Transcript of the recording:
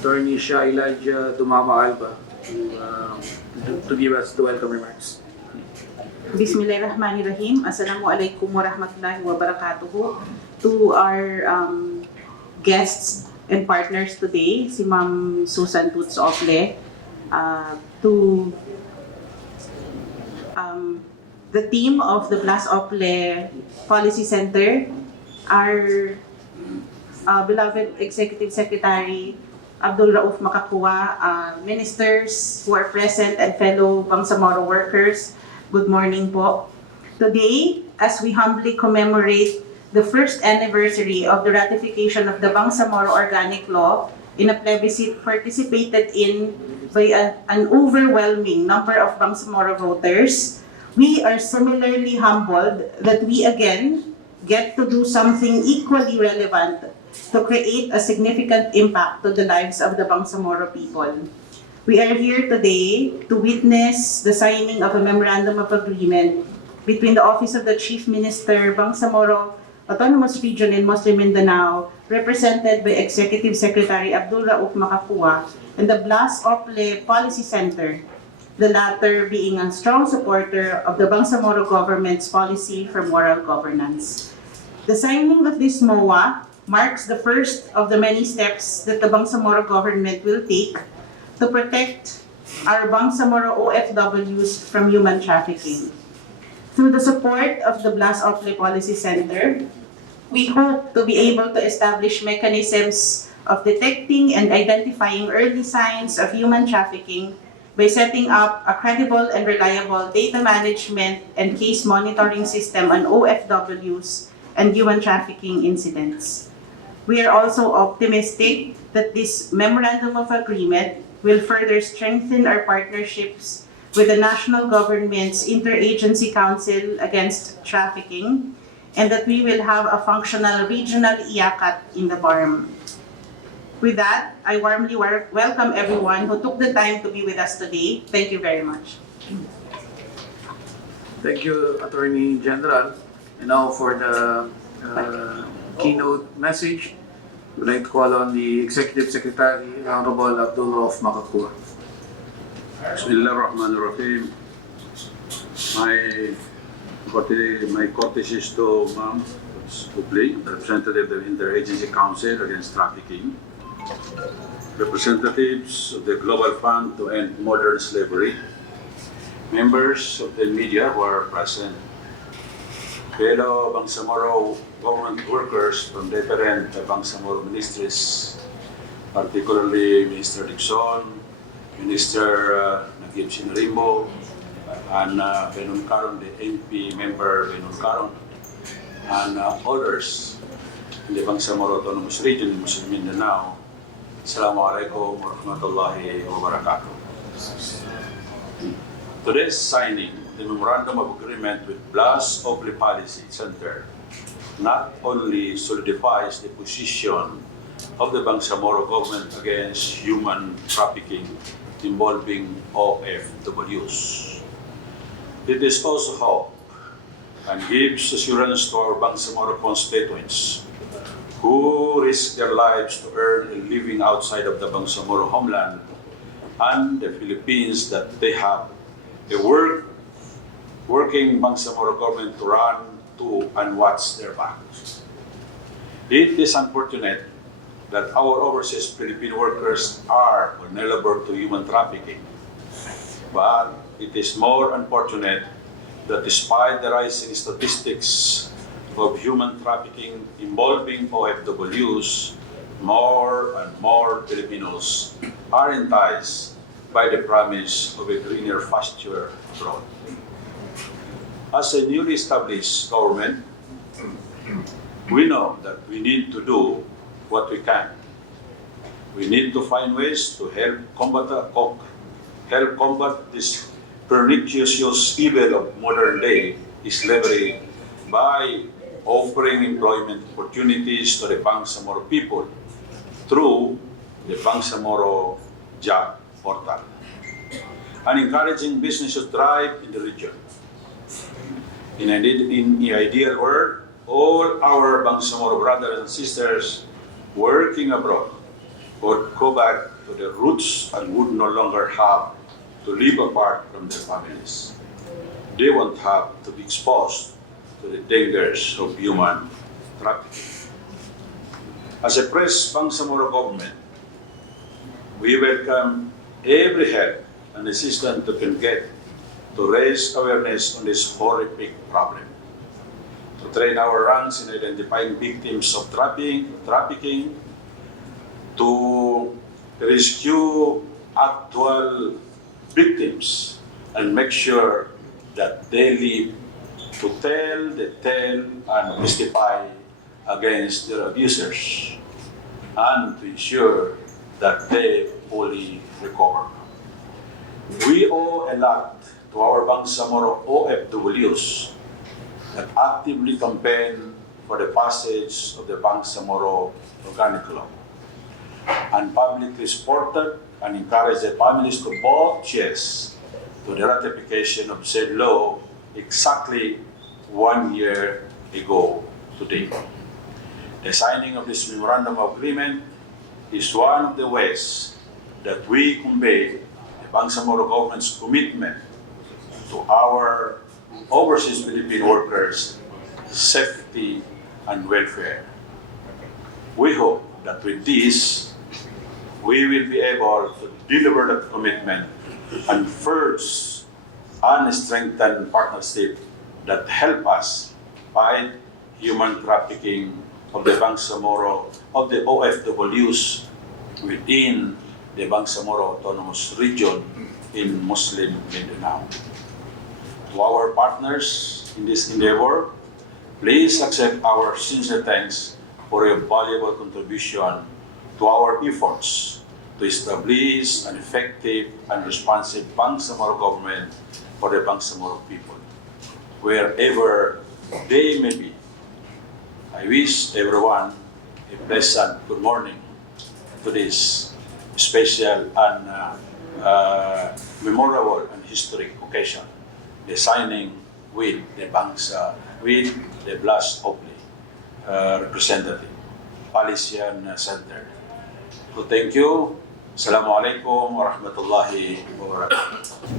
Attorney Shaila Dumama Alba to give us the welcome remarks. Bismillahirrahmanirrahim. Assalamualaikum warahmatullahi wabarakatuh. To our guests and partners today, si Ma'am Susan Toots Ople, to the team of the Blas Ople Policy Center, our beloved Executive Secretary Abdul Rauf Makakua, ministers who are present and fellow Bangsamoro workers, good morning po. Today, as we humbly commemorate the first anniversary of the ratification of the Bangsamoro Organic Law in a plebiscite participated in by an overwhelming number of Bangsamoro voters, we are similarly humbled that we again get to do something equally relevant to create a significant impact to the lives of the Bangsamoro people. We are here today to witness the signing of a Memorandum of Agreement between the Office of the Chief Minister, Bangsamoro Autonomous Region in Muslim Mindanao, represented by Executive Secretary Abdul Rauf Makakua, and the Blas Ople Policy Center, the latter being a strong supporter of the Bangsamoro government's policy for moral governance. The signing of this MOA marks the first of the many steps that the Bangsamoro government will take to protect our Bangsamoro OFWs from human trafficking. Through the support of the Blas Ople Policy Center, we hope to be able to establish mechanisms of detecting and identifying early signs of human trafficking by setting up a credible and reliable data management and case monitoring system on OFWs and human trafficking incidents. We are also optimistic that this Memorandum of Agreement will further strengthen our partnerships with the national government's Interagency Council Against Trafficking, and that we will have a functional regional IACAT in the BARM. With that, I warmly welcome everyone who took the time to be with us today. Thank you very much. Thank you, Attorney General. And now for the keynote message, we'd like to call on the Executive Secretary, Honorable Abdul Rauf Makakua. Bismillahirrahmanirrahim. My courtesies to Ma'am Ople, representative of the Interagency Council Against Trafficking, representatives of the Global Fund to End Modern Slavery, members of the media who are present, fellow Bangsamoro government workers from different Bangsamoro ministries, particularly Minister Dixon, Minister Nagib Sinarimbo, and Benon Caron, the MP member Benon Caron, and others in the Bangsamoro Autonomous Region in Muslim Mindanao. Assalamualaikum warahmatullahi wabarakatuh. Today's signing of the Memorandum of Agreement with Blas Ople Policy Center not only solidifies the position of the Bangsamoro government against human trafficking involving OFWs. It is also hope and gives assurance to our Bangsamoro constituents who risk their lives to earn a living outside of the Bangsamoro homeland and the Philippines that they have a working Bangsamoro government to run to and watch their backs. It is unfortunate that our overseas Philippine workers are vulnerable to human trafficking. But it is more unfortunate that despite the rising statistics of human trafficking involving OFWs, more and more Filipinos are enticed by the promise of a greener pasture abroad. As a newly established government, we know that we need to do what we can. We need to find ways to help combat this pernicious evil of modern day slavery by offering employment opportunities to the Bangsamoro people through the Bangsamoro Job Portal and encouraging business to thrive in the region. In the ideal world, all our Bangsamoro brothers and sisters working abroad would go back to their roots and would no longer have to live apart from their families. They won't have to be exposed to the dangers of human trafficking. As a Press Bangsamoro government, we welcome every help and assistance we can get to raise awareness on this horrific problem, to train our ranks in identifying victims of trafficking, to rescue actual victims and make sure that they live to tell the tale and testify against their abusers, and to ensure that they fully recover. We owe a lot to our Bangsamoro OFWs that actively campaign for the passage of the Bangsamoro Organic Law and publicly supported and encouraged the families to vote yes to the ratification of said law exactly 1 year ago today. The signing of this Memorandum of Agreement is one of the ways that we convey the Bangsamoro government's commitment to our overseas Philippine workers' safety and welfare. We hope that with this, we will be able to deliver that commitment and forge and strengthen partnership that help us fight human trafficking of the Bangsamoro, of the OFWs within the Bangsamoro Autonomous Region in Muslim Mindanao. To our partners in this endeavor, please accept our sincere thanks for your valuable contribution to our efforts to establish an effective and responsive Bangsamoro government for the Bangsamoro people, wherever they may be. I wish everyone a pleasant good morning to this special and memorable and historic occasion, the signing with the Blas Oakley representative, Palestinian Center. So thank you. Assalamualaikum warahmatullahi wabarakatuh.